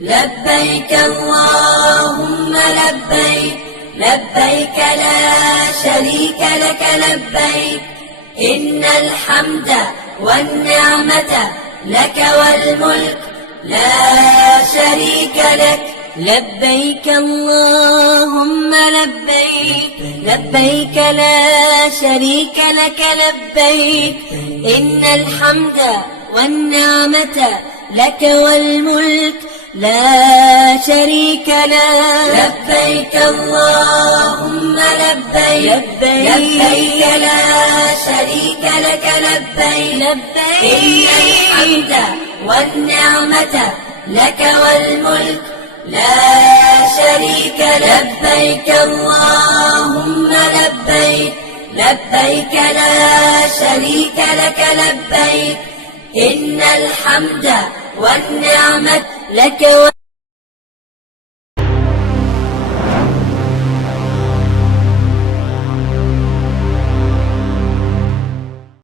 لبيك اللهم لبيك لبيك لا شريك لك لبيك إن الحمد والنعمة لك والملك لا شريك لك لبيك اللهم لبيك لبيك لا شريك لك لبيك إن الحمد والنعمة لك والملك لا شريك لك لبيك اللهم لبيك لبيك لا شريك لك لبيك إن الحمد والنعمة لك والملك لا شريك لبيك اللهم لبيك لبيك لا شريك لك لبيك إن الحمد والنعمة لك